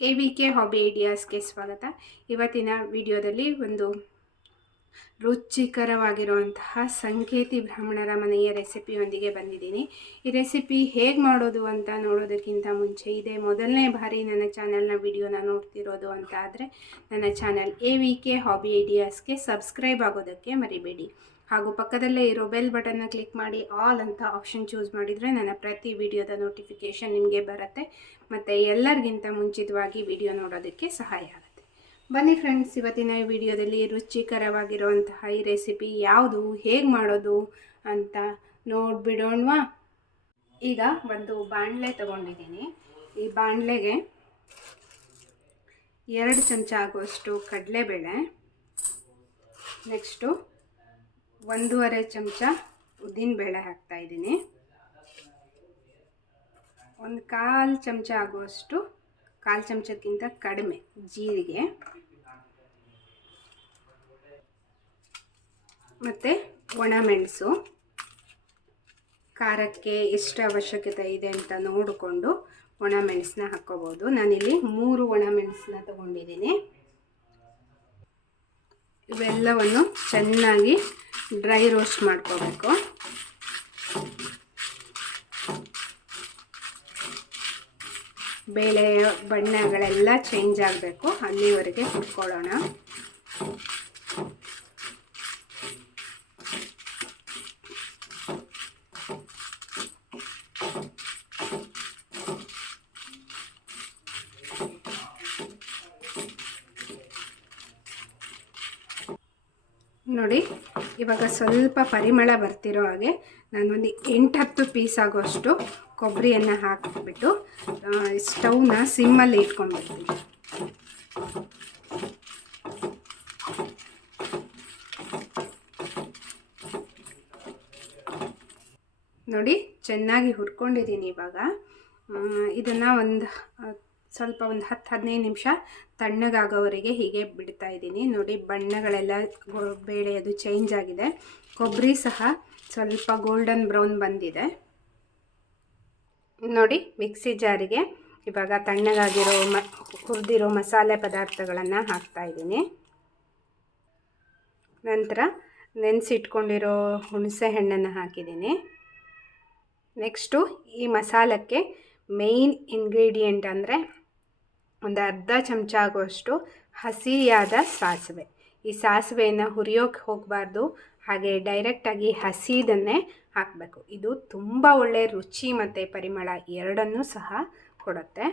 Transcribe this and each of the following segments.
A V K hobby ಐಡಿಯಾಸ್ಗೆ ಸ್ವಾಗತ. ಇವತ್ತಿನ ವಿಡಿಯೋದಲ್ಲಿ ಒಂದು ರುಚಿಕರವಾಗಿರುವಂತಹ ಸಂಕೇತಿ ಬ್ರಾಹ್ಮಣರ ಮನೆಯ ರೆಸಿಪಿಯೊಂದಿಗೆ ಬಂದಿದ್ದೀನಿ. ಈ ರೆಸಿಪಿ ಹೇಗೆ ಮಾಡೋದು ಅಂತ ನೋಡೋದಕ್ಕಿಂತ ಮುಂಚೆ ಇದೇ ಮೊದಲನೇ ಬಾರಿ ನನ್ನ ಚಾನಲ್ನ ವಿಡಿಯೋನ ನೋಡ್ತಿರೋದು ಅಂತ ಆದರೆ ನನ್ನ channel A V K hobby ಐಡಿಯಾಸ್ಗೆ subscribe ಆಗೋದಕ್ಕೆ ಮರಿಬೇಡಿ. ಹಾಗೂ ಪಕ್ಕದಲ್ಲೇ ಇರೋ ಬೆಲ್ ಬಟನ್ನ ಕ್ಲಿಕ್ ಮಾಡಿ ಆಲ್ ಅಂತ ಆಪ್ಷನ್ ಚೂಸ್ ಮಾಡಿದರೆ ನನ್ನ ಪ್ರತಿ ವಿಡಿಯೋದ ನೋಟಿಫಿಕೇಷನ್ ನಿಮಗೆ ಬರುತ್ತೆ. ಮತ್ತು ಎಲ್ಲರಿಗಿಂತ ಮುಂಚಿತವಾಗಿ ವಿಡಿಯೋ ನೋಡೋದಕ್ಕೆ ಸಹಾಯ ಆಗುತ್ತೆ. ಬನ್ನಿ ಫ್ರೆಂಡ್ಸ್, ಇವತ್ತಿನ ಈ ವಿಡಿಯೋದಲ್ಲಿ ರುಚಿಕರವಾಗಿರುವಂತಹ ಈ ರೆಸಿಪಿ ಯಾವುದು, ಹೇಗೆ ಮಾಡೋದು ಅಂತ ನೋಡಿಬಿಡೋಣವಾ? ಈಗ ಒಂದು ಬಾಣಲೆ ತಗೊಂಡಿದ್ದೀನಿ. ಈ ಬಾಣಲೆಗೆ ಎರಡು ಚಮಚ ಆಗುವಷ್ಟು ಕಡಲೆಬೇಳೆ, ನೆಕ್ಸ್ಟು ಒಂದೂವರೆ ಚಮಚ ಉದ್ದಿನಬೇಳೆ ಹಾಕ್ತಾ ಇದ್ದೀನಿ. ಒಂದು ಕಾಲು ಚಮಚ ಆಗುವಷ್ಟು, ಕಾಲು ಚಮಚಕ್ಕಿಂತ ಕಡಿಮೆ ಜೀರಿಗೆ. ಮತ್ತು ಒಣಮೆಣಸು ಖಾರಕ್ಕೆ ಎಷ್ಟು ಅವಶ್ಯಕತೆ ಇದೆ ಅಂತ ನೋಡಿಕೊಂಡು ಒಣಮೆಣಸನ್ನ ಹಾಕ್ಕೋಬೋದು. ನಾನಿಲ್ಲಿ ಮೂರು ಒಣಮೆಣಸನ್ನ ತಗೊಂಡಿದ್ದೀನಿ. ಇವೆಲ್ಲವನ್ನು ಚೆನ್ನಾಗಿ ಡ್ರೈ ರೋಸ್ಟ್ ಮಾಡ್ಕೋಬೇಕು. ಬೇಳೆ ಬಣ್ಣಗಳೆಲ್ಲ ಚೇಂಜ್ ಆಗಬೇಕು. ಅಲ್ಲಿವರೆಗೆ ಕುಟ್ಕೊಳ್ಳೋಣ. ನೋಡಿ ಇವಾಗ ಸ್ವಲ್ಪ ಪರಿಮಳ ಬರ್ತಿರೋ ಹಾಗೆ ನಾನೊಂದು ಎಂಟು ಹತ್ತು ಪೀಸ್ ಆಗೋಷ್ಟು ಕೊಬ್ಬರಿಯನ್ನು ಹಾಕಿಬಿಟ್ಟು ಸ್ಟವ್ನ ಸಿಮ್ಮಲ್ಲಿ ಇಟ್ಕೊಂಡ್ಬಿಡ್ತೀನಿ. ನೋಡಿ, ಚೆನ್ನಾಗಿ ಹುರ್ಕೊಂಡಿದ್ದೀನಿ ಇವಾಗ. ಇದನ್ನು ಒಂದು ಸ್ವಲ್ಪ ಒಂದು ಹತ್ತು ಹದಿನೈದು ನಿಮಿಷ ತಣ್ಣಗಾಗೋವರೆಗೆ ಹೀಗೆ ಬಿಡ್ತಾ ಇದ್ದೀನಿ. ನೋಡಿ, ಬಣ್ಣಗಳೆಲ್ಲ ಬೇಳೆ ಅದು ಚೇಂಜ್ ಆಗಿದೆ. ಕೊಬ್ಬರಿ ಸಹ ಸ್ವಲ್ಪ ಗೋಲ್ಡನ್ ಬ್ರೌನ್ ಬಂದಿದೆ. ನೋಡಿ ಮಿಕ್ಸಿ ಜಾರಿಗೆ ಇವಾಗ ತಣ್ಣಗಾಗಿರೋ ಮ, ಹುರಿದಿರೋ ಮಸಾಲೆ ಪದಾರ್ಥಗಳನ್ನು ಹಾಕ್ತಾ ಇದ್ದೀನಿ. ನಂತರ ನೆನೆಸಿಟ್ಕೊಂಡಿರೋ ಹುಣಸೆ ಹಣ್ಣನ್ನು ಹಾಕಿದ್ದೀನಿ. ನೆಕ್ಸ್ಟು ಈ ಮಸಾಲಕ್ಕೆ ಮೇಯ್ನ್ ಇಂಗ್ರೀಡಿಯೆಂಟ್ ಅಂದರೆ ಒಂದು ಅರ್ಧ ಚಮಚ ಆಗುವಷ್ಟು ಹಸಿಯಾದ ಸಾಸಿವೆ. ಈ ಸಾಸಿವೆಯನ್ನು ಹುರಿಯೋಕೆ ಹೋಗಬಾರ್ದು. ಹಾಗೆ ಡೈರೆಕ್ಟಾಗಿ ಹಸಿದನ್ನೇ ಹಾಕಬೇಕು. ಇದು ತುಂಬ ಒಳ್ಳೆಯ ರುಚಿ ಮತ್ತು ಪರಿಮಳ ಎರಡನ್ನೂ ಸಹ ಕೊಡುತ್ತೆ.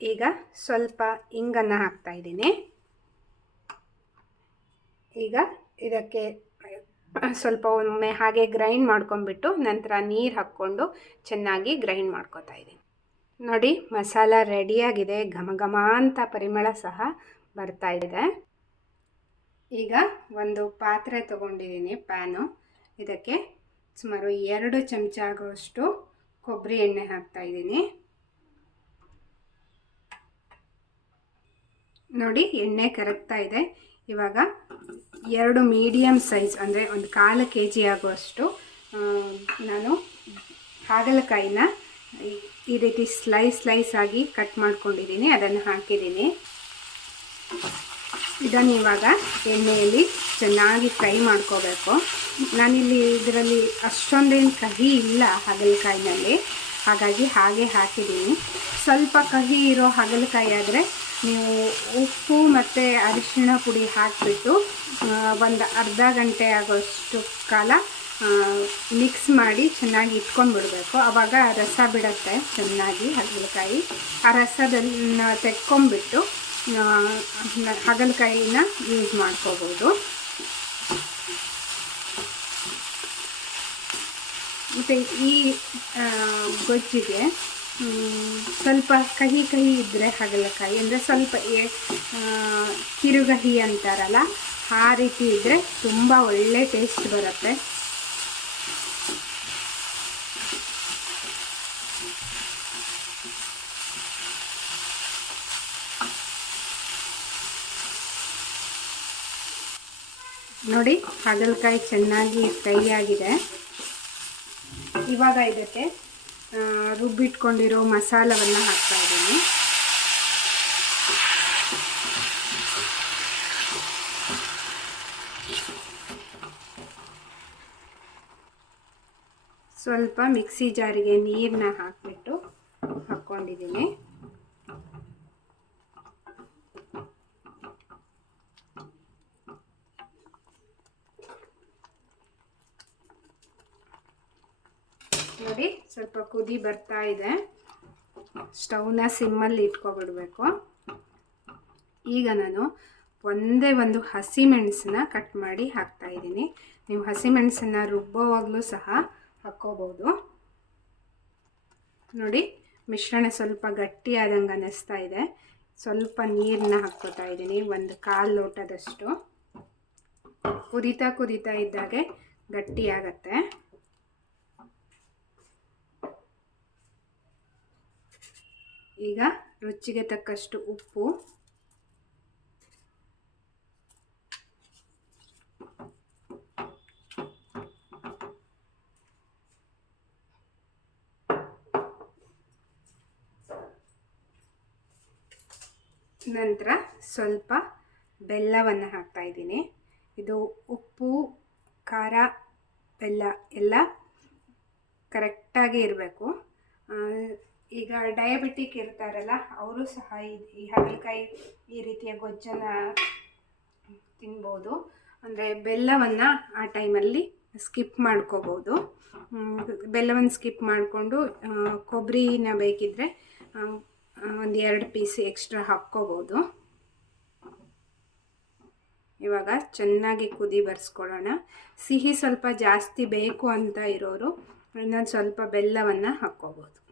ಈಗ ಸ್ವಲ್ಪ ಇಂಗನ್ನು ಹಾಕ್ತಾಯಿದ್ದೀನಿ ಈಗ ಇದಕ್ಕೆ ಸ್ವಲ್ಪ ಒಮ್ಮೆ ಹಾಗೆ ಗ್ರೈಂಡ್ ಮಾಡ್ಕೊಂಬಿಟ್ಟು ನಂತರ ನೀರು ಹಾಕ್ಕೊಂಡು ಚೆನ್ನಾಗಿ ಗ್ರೈಂಡ್ ಮಾಡ್ಕೊತಾ ಇದ್ದೀನಿ. ನೋಡಿ, ಮಸಾಲ ರೆಡಿಯಾಗಿದೆ. ಘಮ ಘಮ ಅಂತ ಪರಿಮಳ ಸಹ ಬರ್ತಾ ಇದೆ. ಈಗ ಒಂದು ಪಾತ್ರೆ ತೊಗೊಂಡಿದ್ದೀನಿ, ಪ್ಯಾನು. ಇದಕ್ಕೆ ಸುಮಾರು ಎರಡು ಚಮಚ ಆಗುವಷ್ಟು ಕೊಬ್ಬರಿ ಎಣ್ಣೆ ಹಾಕ್ತಾ ಇದ್ದೀನಿ. ನೋಡಿ, ಎಣ್ಣೆ ಕರಗ್ತಾ ಇದೆ. ಇವಾಗ ಎರಡು ಮೀಡಿಯಮ್ ಸೈಜ್, ಅಂದರೆ ಒಂದು ಕಾಲು ಕೆ ಜಿ ಆಗುವಷ್ಟು ನಾನು ಹಾಗಲಕಾಯಿನ ಈ ರೀತಿ ಸ್ಲೈಸ್ ಸ್ಲೈಸ್ ಆಗಿ ಕಟ್ ಮಾಡ್ಕೊಂಡಿದ್ದೀನಿ, ಅದನ್ನು ಹಾಕಿದ್ದೀನಿ. ಇದನ್ನು ಇವಾಗ ಎಣ್ಣೆಯಲ್ಲಿ ಚೆನ್ನಾಗಿ ಫ್ರೈ ಮಾಡ್ಕೋಬೇಕು. ನಾನಿಲ್ಲಿ ಇದರಲ್ಲಿ ಅಷ್ಟೊಂದೇನು ಕಹಿ ಇಲ್ಲ ಹಾಗಲಕಾಯಿನಲ್ಲಿ, ಹಾಗಾಗಿ ಹಾಗೆ ಹಾಕಿದ್ದೀನಿ. ಸ್ವಲ್ಪ ಕಹಿ ಇರೋ ಹಾಗಲಕಾಯಿ ಆದರೆ ನೀವು ಉಪ್ಪು ಮತ್ತು ಅರಿಶಿಣ ಪುಡಿ ಹಾಕಿಬಿಟ್ಟು ಒಂದು ಅರ್ಧ ಗಂಟೆ ಆಗೋಷ್ಟು ಕಾಲ ಮಿಕ್ಸ್ ಮಾಡಿ ಚೆನ್ನಾಗಿ ಇಟ್ಕೊಂಡು ಬಿಡಬೇಕು ಆವಾಗ ರಸ ಬಿಡುತ್ತೆ ಚೆನ್ನಾಗಿ ಹಾಗಲಕಾಯಿ. ಆ ರಸದನ್ನ ತೆಕ್ಕೊಂಬಿಟ್ಟು ಹಾಗಲಕಾಯಿನ ಯೂಸ್ ಮಾಡ್ಕೋಬೋದು. ಮತ್ತು ಈ ಗೊಜ್ಜಿಗೆ ಸ್ವಲ್ಪ ಕಹಿ ಕಹಿ ಇದ್ದರೆ ಹಾಗಲಕಾಯಿ, ಅಂದರೆ ಸ್ವಲ್ಪ ಕಿರುಗಹಿ ಅಂತಾರಲ್ಲ, ಆ ರೀತಿ ಇದ್ದರೆ ತುಂಬ ಒಳ್ಳೆ ಟೇಸ್ಟ್ ಬರುತ್ತೆ. ನೋಡಿ, ಹಾಗಲಕಾಯಿ ಚೆನ್ನಾಗಿ ಫ್ರೈ ಆಗಿದೆ. ಇವಾಗ ಇದಕ್ಕೆ ರುಬ್ಬಿಟ್ಕೊಂಡಿರೋ ಮಸಾಲವನ್ನು ಹಾಕ್ತಾ ಇದ್ದೀನಿ. ಸ್ವಲ್ಪ ಮಿಕ್ಸಿ ಜಾರಿಗೆ ನೀರನ್ನ ಹಾಕಿಬಿಟ್ಟು ಹಾಕ್ಕೊಂಡಿದ್ದೀನಿ. ಸ್ವಲ್ಪ ಕುದಿ ಬರ್ತಾ ಇದೆ. ಸ್ಟವ್ನ ಸಿಮ್ಮಲ್ಲಿ ಇಟ್ಕೊಬಿಡ್ಬೇಕು. ಈಗ ನಾನು ಒಂದೇ ಒಂದು ಹಸಿಮೆಣಸನ್ನ ಕಟ್ ಮಾಡಿ ಹಾಕ್ತಾ ಇದ್ದೀನಿ. ನೀವು ಹಸಿಮೆಣಸನ್ನ ರುಬ್ಬೋವಾಗಲೂ ಸಹ ಹಾಕ್ಕೋಬೋದು. ನೋಡಿ, ಮಿಶ್ರಣ ಸ್ವಲ್ಪ ಗಟ್ಟಿಯಾದಂಗೆ ಅನ್ನಿಸ್ತಾ ಇದೆ. ಸ್ವಲ್ಪ ನೀರನ್ನ ಹಾಕ್ಕೋತಾ ಇದ್ದೀನಿ, ಒಂದು ಕಾಲು ಲೋಟದಷ್ಟು. ಕುದಿತಾ ಕುದಿತಾ ಇದ್ದಾಗೆ ಗಟ್ಟಿಯಾಗತ್ತೆ. ಈಗ ರುಚಿಗೆ ತಕ್ಕಷ್ಟು ಉಪ್ಪು. ನಂತರ ಸ್ವಲ್ಪ ಬೆಲ್ಲವನ್ನು ಹಾಕ್ತಾ ಇದ್ದೀನಿ. ಇದು ಉಪ್ಪು, ಖಾರ, ಬೆಲ್ಲ ಎಲ್ಲ ಕರೆಕ್ಟಾಗಿ ಇರಬೇಕು. ಈಗ ಡಯಾಬಿಟಿಕ್ ಇರ್ತಾರಲ್ಲ, ಅವರು ಸಹ ಈ- ಹಾಗಲಕಾಯಿ ಈ ರೀತಿಯ ಗೊಜ್ಜನ್ನು ತಿನ್ಬೋದು. ಅಂದರೆ ಬೆಲ್ಲವನ್ನು ಆ ಟೈಮಲ್ಲಿ ಸ್ಕಿಪ್ ಮಾಡ್ಕೋಬೋದು. ಬೆಲ್ಲವನ್ನು ಸ್ಕಿಪ್ ಮಾಡಿಕೊಂಡು ಕೊಬ್ಬರಿನ ಬೇಕಿದ್ದರೆ ಒಂದು ಎರಡು ಪೀಸ್ ಎಕ್ಸ್ಟ್ರಾ ಹಾಕ್ಕೋಬೋದು. ಇವಾಗ ಚೆನ್ನಾಗಿ ಕುದಿ ಬರ್ಸ್ಕೊಳ್ಳೋಣ. ಸಿಹಿ ಸ್ವಲ್ಪ ಜಾಸ್ತಿ ಬೇಕು ಅಂತ ಇರೋರು, ಇನ್ನೊಂದು ಸ್ವಲ್ಪ ಬೆಲ್ಲವನ್ನು ಹಾಕ್ಕೋಬೋದು.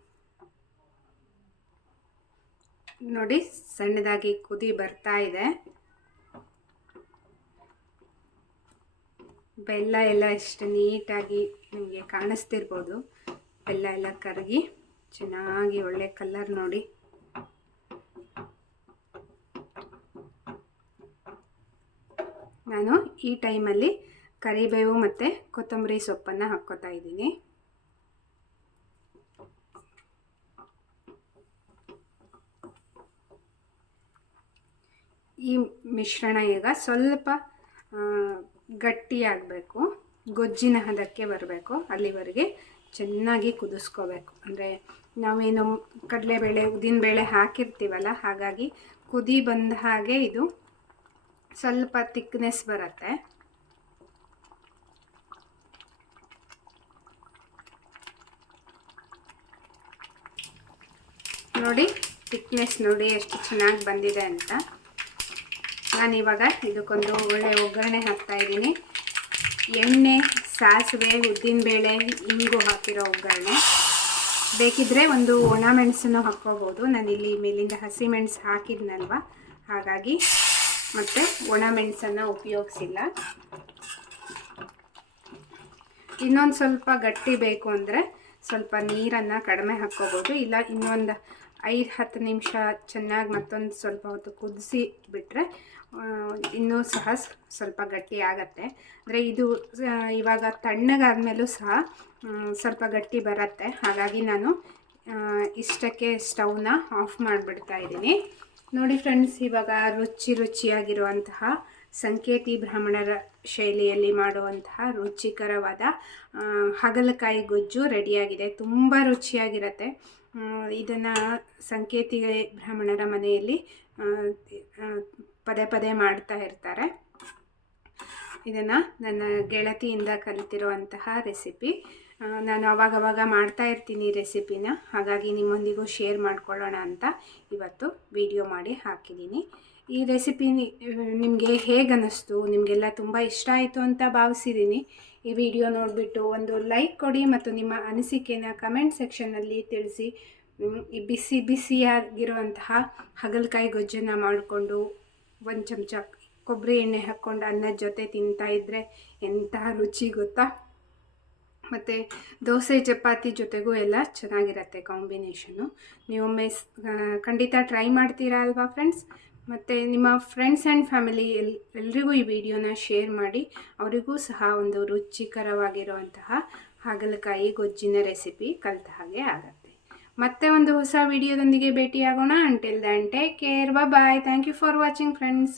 ನೋಡಿ, ಸಣ್ಣದಾಗಿ ಕುದಿ ಬರ್ತಾ ಇದೆ. ಬೆಲ್ಲ ಎಲ್ಲ ಎಷ್ಟು ನೀಟಾಗಿ ನಿಮಗೆ ಕಾಣಿಸ್ತಿರ್ಬೋದು. ಬೆಲ್ಲ ಎಲ್ಲ ಕರಗಿ ಚೆನ್ನಾಗಿ ಒಳ್ಳೆ ಕಲರ್ ನೋಡಿ. ನಾನು ಈ ಟೈಮಲ್ಲಿ ಕರಿಬೇವು ಮತ್ತು ಕೊತ್ತಂಬರಿ ಸೊಪ್ಪನ್ನು ಹಾಕ್ಕೋತಾ ಇದ್ದೀನಿ. ಈ ಮಿಶ್ರಣ ಈಗ ಸ್ವಲ್ಪ ಗಟ್ಟಿಯಾಗಬೇಕು. ಗೊಜ್ಜಿನ ಹದಕ್ಕೆ ಬರಬೇಕು ಅಲ್ಲಿವರೆಗೆ. ಚೆನ್ನಾಗಿ ಕುದಿಸ್ಕೋಬೇಕು. ಅಂದರೆ ನಾವೇನು ಕಡಲೆಬೇಳೆ, ಉದ್ದಿನಬೇಳೆ ಹಾಕಿರ್ತೀವಲ್ಲ, ಹಾಗಾಗಿ ಕುದಿ ಬಂದ ಹಾಗೆ ಇದು ಸ್ವಲ್ಪ ತಿಕ್ನೆಸ್ ಬರುತ್ತೆ. ನೋಡಿ ತಿಕ್ನೆಸ್ ನೋಡಿ ಎಷ್ಟು ಚೆನ್ನಾಗಿ ಬಂದಿದೆ ಅಂತ. ನಾನಿವಾಗ ಇದಕ್ಕೊಂದು ಒಳ್ಳೆ ಒಗ್ಗರಣೆ ಹಾಕ್ತಾ ಇದ್ದೀನಿ. ಎಣ್ಣೆ, ಸಾಸಿವೆ, ಉದ್ದಿನಬೇಳೆ, ಇಂಗು ಹಾಕಿರೋ ಒಗ್ಗರಣೆ. ಬೇಕಿದ್ದರೆ ಒಂದು ಒಣ ಮೆಣಸನ್ನು ಹಾಕ್ಕೋಬೋದು. ನಾನಿಲ್ಲಿ ಮೇಲಿಂದ ಹಸಿ ಮೆಣಸು ಹಾಕಿದ್ನಲ್ವ? ಹಾಗಾಗಿ ಮತ್ತು ಒಣ ಮೆಣಸನ್ನು ಉಪಯೋಗಿಸಿಲ್ಲ. ಇನ್ನೊಂದು ಸ್ವಲ್ಪ ಗಟ್ಟಿ ಬೇಕು ಅಂದರೆ ಸ್ವಲ್ಪ ನೀರನ್ನು ಕಡಿಮೆ ಹಾಕ್ಕೋಬೋದು. ಇಲ್ಲ ಇನ್ನೊಂದು ಐದು, ಹತ್ತು ನಿಮಿಷ ಚೆನ್ನಾಗಿ ಮತ್ತೊಂದು ಸ್ವಲ್ಪ ಹೊತ್ತು ಕುದಿಸಿ ಬಿಟ್ಟರೆ ಇನ್ನೂ ಸಹ ಸ್ವಲ್ಪ ಗಟ್ಟಿ ಆಗತ್ತೆ. ಅಂದರೆ ಇದು ಇವಾಗ ತಣ್ಣಗಾದ್ಮೇಲೂ ಸಹ ಸ್ವಲ್ಪ ಗಟ್ಟಿ ಬರುತ್ತೆ. ಹಾಗಾಗಿ ನಾನು ಇಷ್ಟಕ್ಕೆ ಸ್ಟವ್ನ ಆಫ್ ಮಾಡಿಬಿಡ್ತಾ ಇದ್ದೀನಿ. ನೋಡಿ ಫ್ರೆಂಡ್ಸ್, ಇವಾಗ ರುಚಿ ರುಚಿಯಾಗಿರುವಂತಹ ಸಂಕೇತಿ ಬ್ರಾಹ್ಮಣರ ಶೈಲಿಯಲ್ಲಿ ಮಾಡುವಂತಹ ರುಚಿಕರವಾದ ಹಾಗಲಕಾಯಿ ಗೊಜ್ಜು ರೆಡಿಯಾಗಿದೆ. ತುಂಬ ರುಚಿಯಾಗಿರುತ್ತೆ. ಇದನ್ನು ಸಂಕೇತಿ ಬ್ರಾಹ್ಮಣರ ಮನೆಯಲ್ಲಿ ಪದೇ ಪದೇ ಮಾಡ್ತಾ ಇರ್ತಾರೆ. ಇದನ್ನು ನನ್ನ ಗೆಳತಿಯಿಂದ ಕಲಿತಿರುವಂತಹ ರೆಸಿಪಿ. ನಾನು ಅವಾಗವಾಗ ಮಾಡ್ತಾ ಇರ್ತೀನಿ ರೆಸಿಪಿನ. ಹಾಗಾಗಿ ನಿಮ್ಮೊಂದಿಗೂ ಶೇರ್ ಮಾಡ್ಕೊಳ್ಳೋಣ ಅಂತ ಇವತ್ತು ವಿಡಿಯೋ ಮಾಡಿ ಹಾಕಿದ್ದೀನಿ. ಈ ರೆಸಿಪಿ ನಿಮಗೆ ಹೇಗೆ ಅನ್ನಿಸ್ತು ನಿಮಗೆಲ್ಲ ತುಂಬ ಇಷ್ಟ ಆಯಿತು ಅಂತ ಭಾವಿಸಿದ್ದೀನಿ. ಈ ವಿಡಿಯೋ ನೋಡಿಬಿಟ್ಟು ಒಂದು ಲೈಕ್ ಕೊಡಿ ಮತ್ತು ನಿಮ್ಮ ಅನಿಸಿಕೆನ ಕಮೆಂಟ್ ಸೆಕ್ಷನ್ನಲ್ಲಿ ತಿಳಿಸಿ. ಈ ಬಿಸಿ ಬಿಸಿಯಾಗಿರುವಂತಹ ಹಗಲಕಾಯಿ ಗೊಜ್ಜನ್ನು ಮಾಡಿಕೊಂಡು ಒಂದು ಚಮಚ ಕೊಬ್ಬರಿ ಎಣ್ಣೆ ಹಾಕ್ಕೊಂಡು ಅನ್ನದ ಜೊತೆ ತಿಂತಾ ಇದ್ದರೆ ಎಂತಹ ರುಚಿ ಗೊತ್ತಾ? ಮತ್ತು ದೋಸೆ, ಚಪಾತಿ ಜೊತೆಗೂ ಎಲ್ಲ ಚೆನ್ನಾಗಿರತ್ತೆ ಕಾಂಬಿನೇಷನ್ನು. ನೀವು ಮೆಸ್ ಖಂಡಿತ ಟ್ರೈ ಮಾಡ್ತೀರಾ ಅಲ್ವಾ ಫ್ರೆಂಡ್ಸ್? ಮತ್ತು ನಿಮ್ಮ ಫ್ರೆಂಡ್ಸ್ ಆ್ಯಂಡ್ ಫ್ಯಾಮಿಲಿ ಎಲ್, ಎಲ್ರಿಗೂ ಈ ವಿಡಿಯೋನ ಶೇರ್ ಮಾಡಿ, ಅವರಿಗೂ ಸಹ ಒಂದು ರುಚಿಕರವಾಗಿರುವಂತಹ ಹಾಗಲಕಾಯಿ ಗೊಜ್ಜಿನ ರೆಸಿಪಿ ಕಲಿತ ಹಾಗೆ ಆಗುತ್ತೆ. ಮತ್ತೆ ಒಂದು ಹೊಸ ವಿಡಿಯೋದೊಂದಿಗೆ ಭೇಟಿಯಾಗೋಣ. Until then take care bye thank you for watching friends